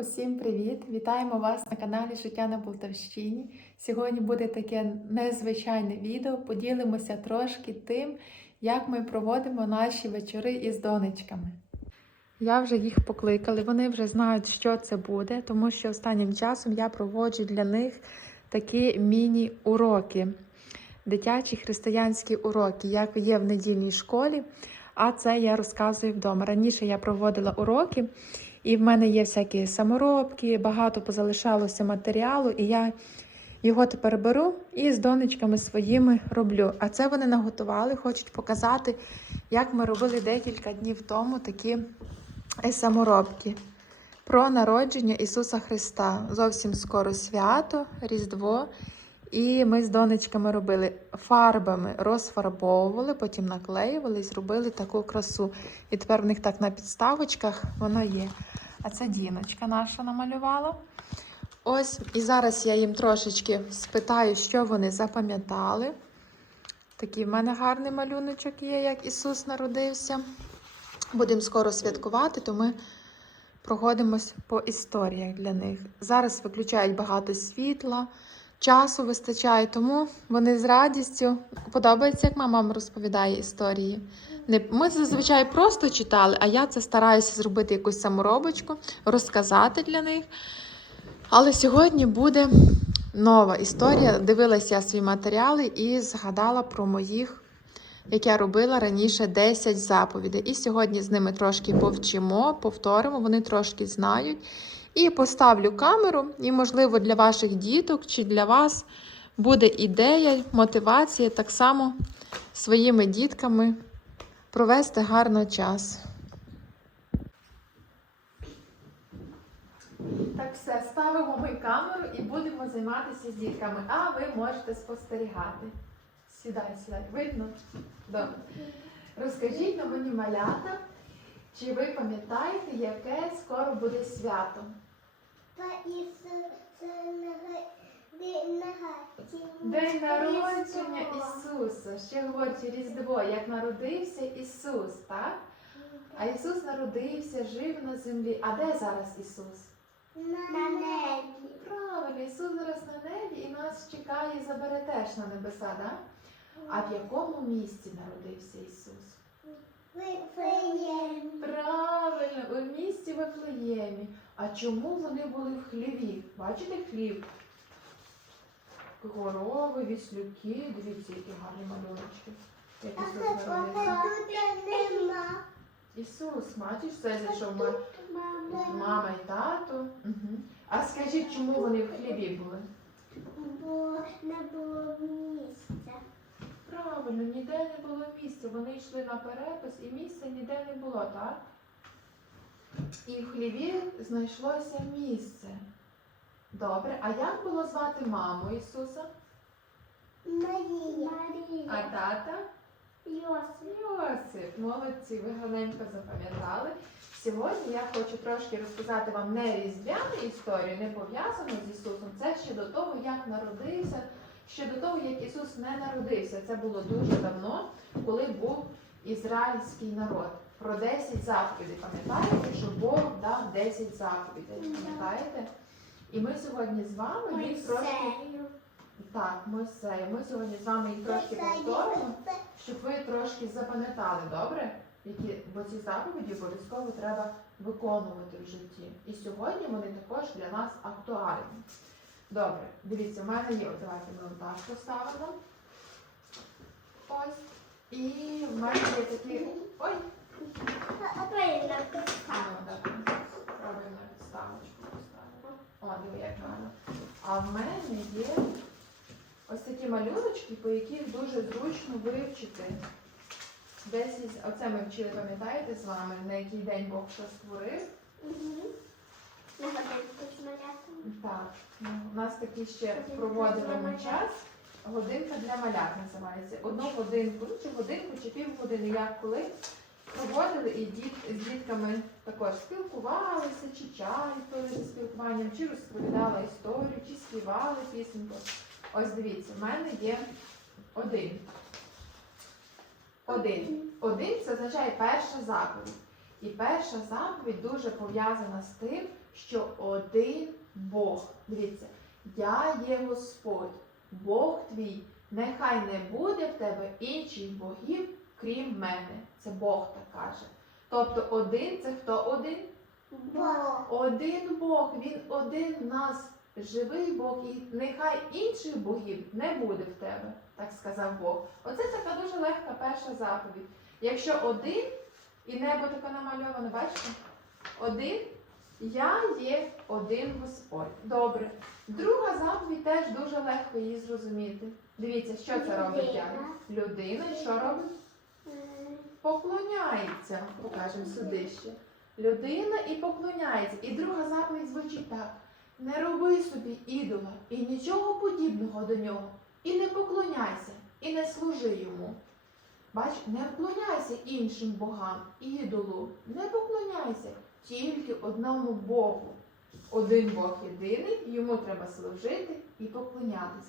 Усім привіт! Вітаємо вас на каналі Життя на Полтавщині. Сьогодні буде таке незвичайне відео. Поділимося трошки тим, як ми проводимо наші вечори із донечками. Я вже їх покликала, вони вже знають, що це буде, тому що останнім часом я проводжу для них такі міні-уроки, дитячі християнські уроки, як є в недільній школі. А це я розказую вдома. Раніше я проводила уроки. І в мене є всякі саморобки, багато позалишалося матеріалу, і я його тепер беру і з донечками своїми роблю. А це вони наготували, хочуть показати, як ми робили декілька днів тому такі е, саморобки про народження Ісуса Христа. Зовсім скоро свято, Різдво. І ми з донечками робили фарбами, розфарбовували, потім наклеювали і зробили таку красу. І тепер в них так на підставочках воно є. А це Діночка наша намалювала. Ось, і зараз я їм трошечки спитаю, що вони запам'ятали. Такий в мене гарний малюночок є, як Ісус народився. Будемо скоро святкувати, то ми проходимось по історіях для них. Зараз виключають багато світла, часу вистачає, тому вони з радістю подобається, як мама розповідає історії. Ми зазвичай просто читали, а я це стараюся зробити якусь саморобочку, розказати для них. Але сьогодні буде нова історія. Дивилася я свої матеріали і згадала про моїх, як я робила раніше 10 заповідей. І сьогодні з ними трошки повчимо, повторимо, вони трошки знають. І поставлю камеру, і, можливо, для ваших діток чи для вас буде ідея, мотивація так само своїми дітками провести гарно час. Так, все, ставимо ми камеру і будемо займатися з дітками, а ви можете спостерігати. Сідай, сідай. Видно? Добре. Розкажіть на мені малята, чи ви пам'ятаєте, яке скоро буде свято? День народження. Ісуса. Ще говорить Різдво, як народився Ісус, так? А Ісус народився, жив на землі. А де зараз Ісус? На небі. Правильно, Ісус зараз на небі і нас чекає і забере теж на небеса, так? А в якому місці народився Ісус? Вифлеєм. Правильно, у місті Вифлеємі. А чому вони були в хліві? Бачите хлів? Горови, віслюки, дивіться, які гарні малюночки. Як Ісус народився. тут нема. Ісус, бачиш, це зайшов ма- Мама. мама і тато. Угу. А скажіть, чому вони в хліві були? Бо не було місця. Правильно, ніде не було місця. Вони йшли на перепис і місця ніде не було, так? І в хліві знайшлося місце. Добре, а як було звати маму Ісуса? Марія. А тата? Йосип. Йосип. Молодці, ви гарненько запам'ятали. Сьогодні я хочу трошки розказати вам не різдвяну історію, не пов'язану з Ісусом. Це ще до того, як народився, ще до того, як Ісус не народився. Це було дуже давно, коли був ізраїльський народ. Про 10 заповідей. Пам'ятаєте, що Бог дав 10 заповідей? Пам'ятаєте? І ми сьогодні з вами їх трошки. Так, Мойсею. Ми сьогодні з вами їх трошки повторимо щоб ви трошки запам'ятали, добре? Які, бо ці заповіді обов'язково треба виконувати в житті. І сьогодні вони також для нас актуальні. Добре, дивіться, в мене є, от давайте ми отак поставимо. Ось. І в мене є такі. Ой! А правильно Ну, правильно підставочку поставимо. О, диви, як гарно. А в мене є ось такі малюночки, по яких дуже зручно вивчити. Десь оце ми вчили, пам'ятаєте з вами, на який день Бог що створив. На годинку з малятами. Так, ну, у нас такий ще проводили ми час. Годинка для малят називається. Одну годинку, ну чи годинку, чи півгодини, як коли проводили і діт, з дітками також спілкувалися, чи чай пили зі спілкуванням, чи розповідала історію, чи співали пісеньку. Ось дивіться, в мене є один. Один. Один це означає перша заповідь. І перша заповідь дуже пов'язана з тим, що один Бог. Дивіться, я є Господь, Бог твій. Нехай не буде в тебе інших богів, крім мене. Це Бог так каже. Тобто один це хто один? Бог. Один Бог, він один в нас, живий Бог, і нехай інших богів не буде в тебе, так сказав Бог. Оце така дуже легка перша заповідь. Якщо один, і небо таке намальоване, бачите? Один, я є один Господь. Добре. Друга заповідь теж дуже легко її зрозуміти. Дивіться, що це робить я? Людина, і що робить? Поклоняється, покажемо сюди ще. Людина і поклоняється. І друга заповідь звучить так: не роби собі ідола і нічого подібного до нього, і не поклоняйся, і не служи йому. Бач, не вклоняйся іншим богам, ідолу, не поклоняйся тільки одному Богу. Один Бог єдиний, йому треба служити і поклонятись,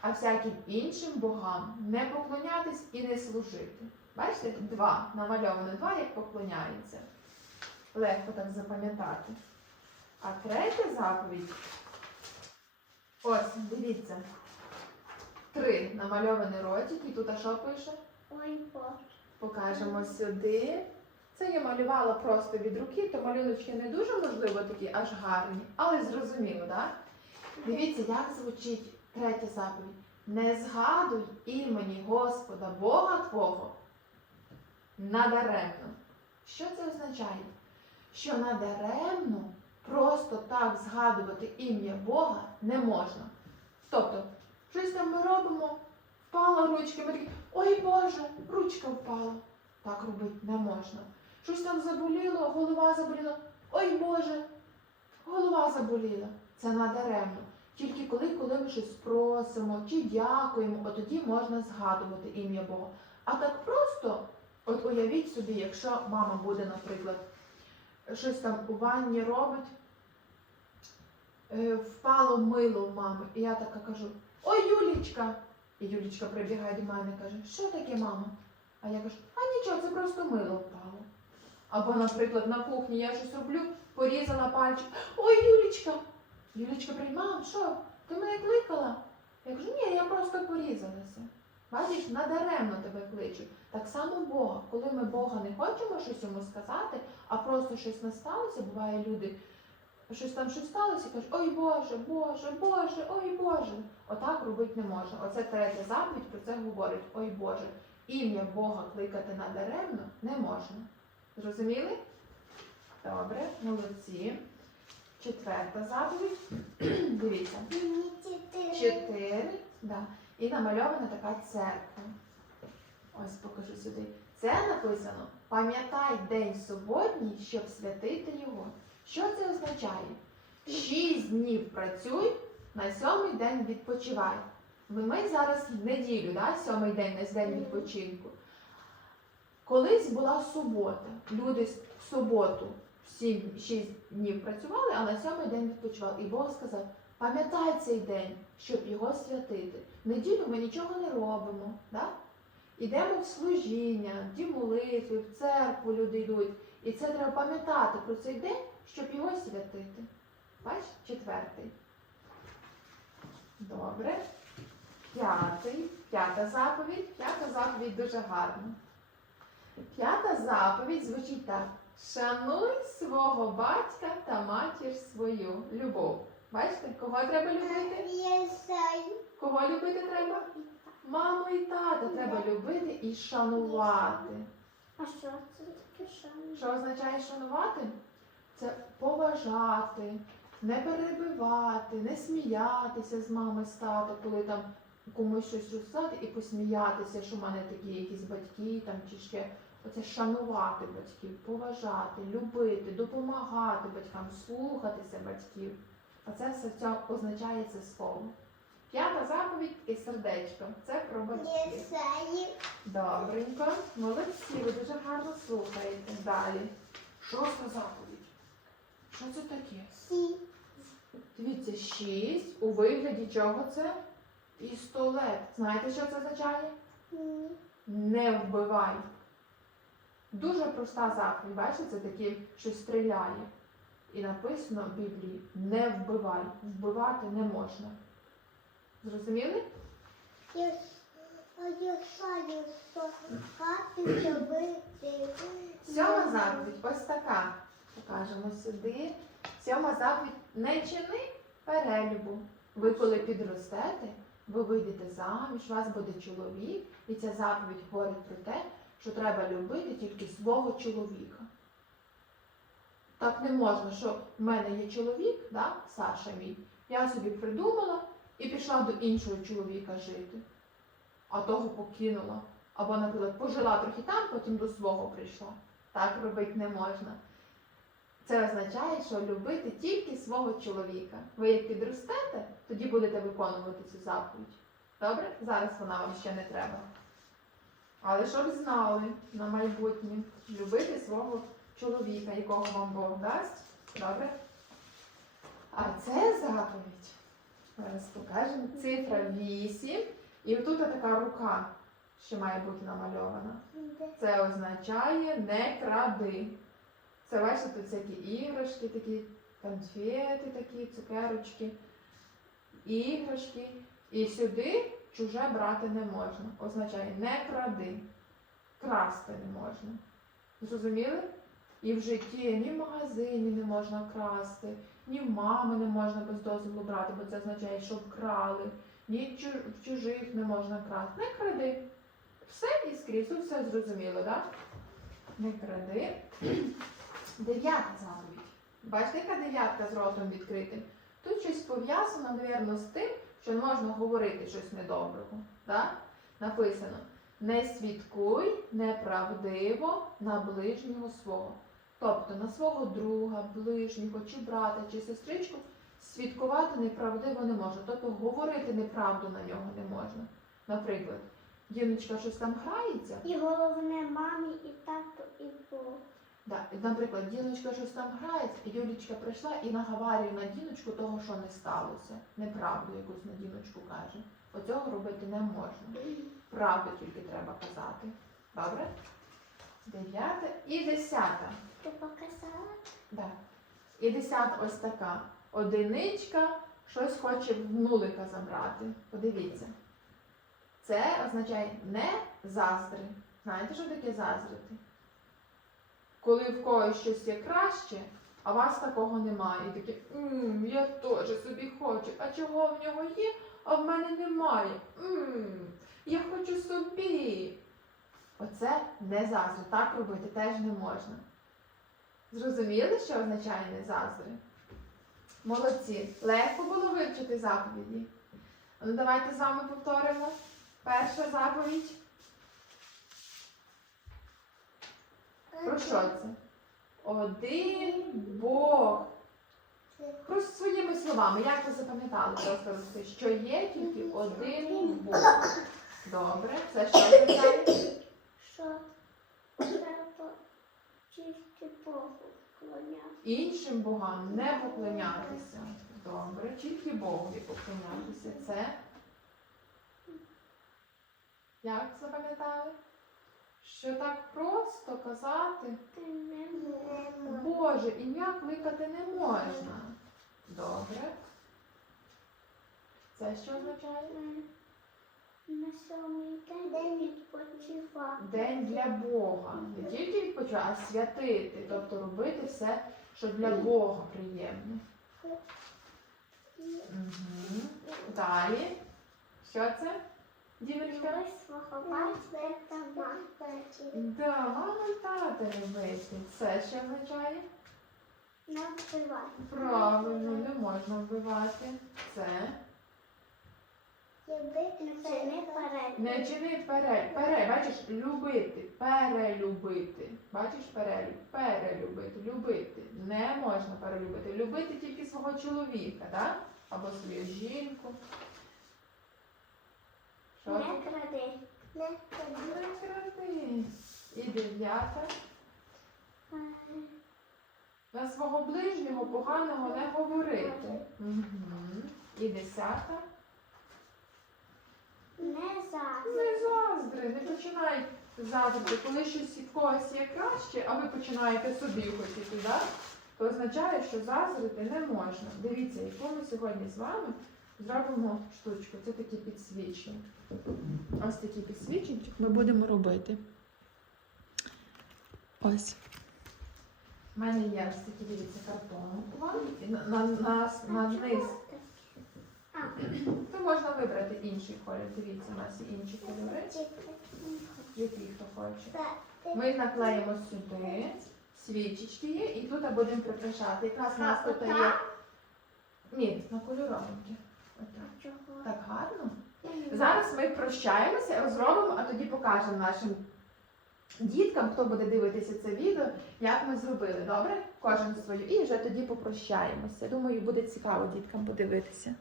а всяким іншим богам не поклонятись і не служити. Бачите, два намальовано два, як поклоняються. Легко так запам'ятати. А третя заповідь. Ось, дивіться. Три намальовані ротики. Тут а що пише? Покажемо сюди. Це я малювала просто від руки, то малюночки не дуже можливо такі аж гарні, але зрозуміло, так? Дивіться, як звучить третя заповідь. Не згадуй імені Господа Бога Твого надаремно. Що це означає? Що надаремно просто так згадувати ім'я Бога не можна. Тобто, щось там ми робимо, впала ручка, ми такі, ой Боже, ручка впала. Так робити не можна. Щось там заболіло, голова заболіла, ой Боже, голова заболіла. Це надаремно. Тільки коли, коли ми щось просимо чи дякуємо, от тоді можна згадувати ім'я Бога. А так просто, от уявіть собі, якщо мама буде, наприклад, щось там у ванні робить, е, впало мило в мами, і я така кажу: Ой, Юлічка! І Юлічка прибігає до мене і каже, що таке, мама? А я кажу, а нічого, це просто мило впало. Або, наприклад, на кухні я щось роблю, порізала пальчик. Ой, Юлічка! Юлічка прийде, що? Ти мене кликала? Я кажу, ні, я просто порізалася. Бачиш, надаремно тебе кличуть. Так само Бога. Коли ми Бога не хочемо щось йому сказати, а просто щось не сталося, буває люди, щось там щось сталося, і кажуть, ой Боже, Боже, Боже, ой Боже. Отак робити не можна. Оце третя заповідь про це говорить. Ой Боже. Ім'я Бога кликати надаремно не можна. Зрозуміли? Добре, молодці. Четверта заповідь. Дивіться. Чотири. Да. І намальована така церква. Ось покажу сюди. Це написано: пам'ятай день суботній, щоб святити його. Що це означає? Шість днів працюй, на сьомий день відпочивай. Ви ми зараз в неділю, да? сьомий день на день відпочинку. Колись була субота. Люди в суботу сім, шість днів працювали, а на сьомий день відпочивали. І Бог сказав: пам'ятай цей день, щоб його святити. В неділю ми нічого не робимо. Да? Ідемо в служіння, в молитви, в церкву люди йдуть. І це треба пам'ятати про цей день, щоб його святити. Бач, четвертий. Добре. П'ятий. П'ята заповідь. П'ята заповідь дуже гарна. П'ята заповідь звучить так: шануй свого батька та матір свою. Любов. Бачите, кого треба любити? Кого любити треба? Маму і тата треба любити і шанувати. А що це таке шано? Що означає шанувати? Це поважати, не перебивати, не сміятися з мами, з тата, коли там комусь щось розказати і посміятися, що в мене такі якісь батьки там чи ще. Оце шанувати батьків, поважати, любити, допомагати батькам, слухатися батьків. Все це означає це слово. П'ята заповідь і сердечко. Це про батьків. Добренько, молодці, ви дуже гарно слухаєте. Далі. Шоста заповідь. Що це таке? Сі. Дивіться, шість. У вигляді чого це? Пістолет. Знаєте, що це означає? Ні. Не вбивай. Дуже проста заповідь, бачите, це таке, що стріляє. І написано в Біблії не вбивай. Вбивати не можна. Зрозуміли? Сьома заповідь ось така. Покажемо сюди. Сьома заповідь не чини перелюбу. Ви коли підростете, ви вийдете заміж, у вас буде чоловік, і ця заповідь говорить про те, що треба любити тільки свого чоловіка. Так не можна, що в мене є чоловік, да, Саша мій, я собі придумала і пішла до іншого чоловіка жити, а того покинула. Або, наприклад, пожила трохи там, потім до свого прийшла. Так робити не можна. Це означає, що любити тільки свого чоловіка. Ви як підростете, тоді будете виконувати цю заповідь. Добре? Зараз вона вам ще не треба. Але щоб знали на майбутнє, любити свого чоловіка, якого вам Бог дасть. Добре? А це заповідь. Зараз покажемо. Цифра 8. І отут така рука, що має бути намальована. Це означає не кради. Це бачите, тут всякі іграшки, такі конфети, такі, цукерочки, іграшки. І сюди чуже брати не можна. Означає не кради. Красти не можна. Зрозуміли? І в житті ні в магазині не можна красти, ні в мами не можна без дозволу брати, бо це означає, що вкрали, ні в чужих не можна красти. Не кради. Все і скрізь, все зрозуміло, так? Не кради. Дев'ята заповідь. Бачите, яка дев'ятка з ротом відкритим? Тут щось пов'язано, мабуть, з тим, що не можна говорити щось недоброго. Да? Написано: не свідкуй неправдиво на ближнього свого. Тобто на свого друга, ближнього, чи брата, чи сестричку свідкувати неправдиво не можна. Тобто говорити неправду на нього не можна. Наприклад, дівничка щось там грається, І головне мамі, і тату, і Бог. Да. Наприклад, діночка щось там грається, і Юлічка прийшла і наговарює на діночку того, що не сталося. Неправду якусь на діночку каже. Оцього робити не можна. Правду тільки треба казати. Добре? Дев'яте і десята. Ти показала? Да. І десята ось така. Одиничка щось хоче в нулика забрати. Подивіться. Це означає не заздри. Знаєте, що таке заздрити? Коли в когось щось є краще, а вас такого немає. І таке, «М, я теж собі хочу. А чого в нього є, а в мене немає? «М, я хочу собі. Оце не заздри. Так робити теж не можна. Зрозуміли, що означає не заздри? Молодці. Легко було вивчити заповіді. Ну, давайте з вами повторимо. Перша заповідь. Про що це? Один Бог. Просто своїми словами, як ви запам'ятали, просто що є тільки один Бог. Добре, це що означає? Що треба тільки Богу вклоняти. Іншим богам не поклонятися. Добре, тільки Богові поклонятися. Це як запам'ятали? Що так просто казати. Боже, ім'я кликати не можна. Добре. Це що означає? На сьомий день відпочивати. День для Бога. Не тільки відпочивати, а святити. Тобто робити все, що для Бога приємно. Угу. Далі. Що це? Матері. Да, мама тата любити. Це що означає? Не вбивати. Правильно, не можна вбивати. Це. Любити це не перед. Не чини пере, пере, бачиш, любити, перелюбити. Бачиш, перелюб, перелюбити, любити. Не можна перелюбити. Любити тільки свого чоловіка, так? Або свою жінку. Не кради. Не кради. Не кради. І дев'ята. На свого ближнього поганого не говорити. Угу. І десята. Не за. Не заздри, не починай заздрити, коли щось від когось є краще, а ви починаєте собі хотіти, да? то означає, що зазрити не можна. Дивіться, яку ми сьогодні з вами зробимо штучку. Це такий підсвічник. Ось такий підсвічник ми будемо робити. Ось. У мене є ось такі, дивіться, картони. На, на, на, на низ. То можна вибрати інший колір. Дивіться, у нас є інші кольори, які хто хоче. Ми наклеїмо сюди, свічечки є, і тут будемо прикрашати. Якраз у нас тут є. Ні, на кольоровенькі. Отак. Так гарно. Зараз ми прощаємося, зробимо, а тоді покажемо нашим діткам, хто буде дивитися це відео, як ми зробили. Добре? Кожен свою. І вже тоді попрощаємося. Думаю, буде цікаво діткам подивитися.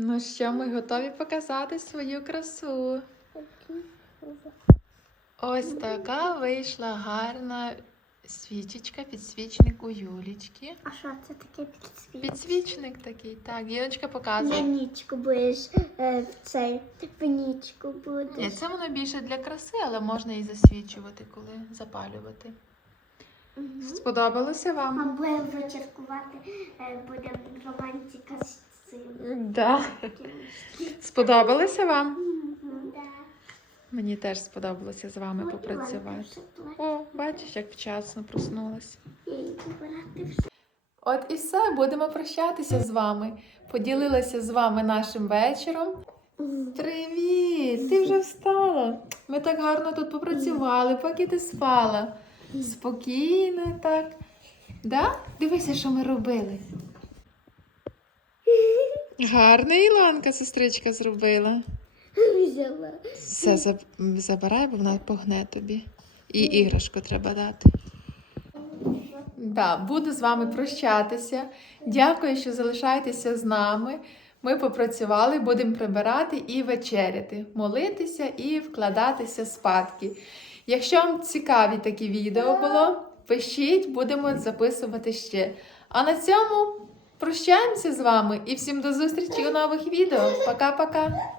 Ну що, ми готові показати свою красу. Ось така вийшла гарна свічечка, підсвічник у Юлічки. А що це таке підсвіт? Підсвічник такий, так. Юлечка На показує. нічку будеш е, в цей в нічку Ні, будеш. це воно більше для краси, але можна і засвічувати, коли запалювати. Мгм. Сподобалося вам? будемо вичеркувати, е, буде романтика. Да. Сподобалося вам? Мені теж сподобалося з вами попрацювати. О, бачиш, як вчасно проснулася. От і все, будемо прощатися з вами. Поділилася з вами нашим вечором. Привіт! Ти вже встала. Ми так гарно тут попрацювали, поки ти спала. Спокійно, так. Да? Дивися, що ми робили. Гарна Ілонка, сестричка, зробила. Взяла. Все заб- забирай, бо вона погне тобі. І іграшку треба дати. Да, буду з вами прощатися. Дякую, що залишаєтеся з нами. Ми попрацювали, будемо прибирати і вечеряти, молитися і вкладатися спадки. Якщо вам цікаві такі відео було, пишіть, будемо записувати ще. А на цьому прощаємося з вами і всім до зустрічі у нових відео. Пока-пока!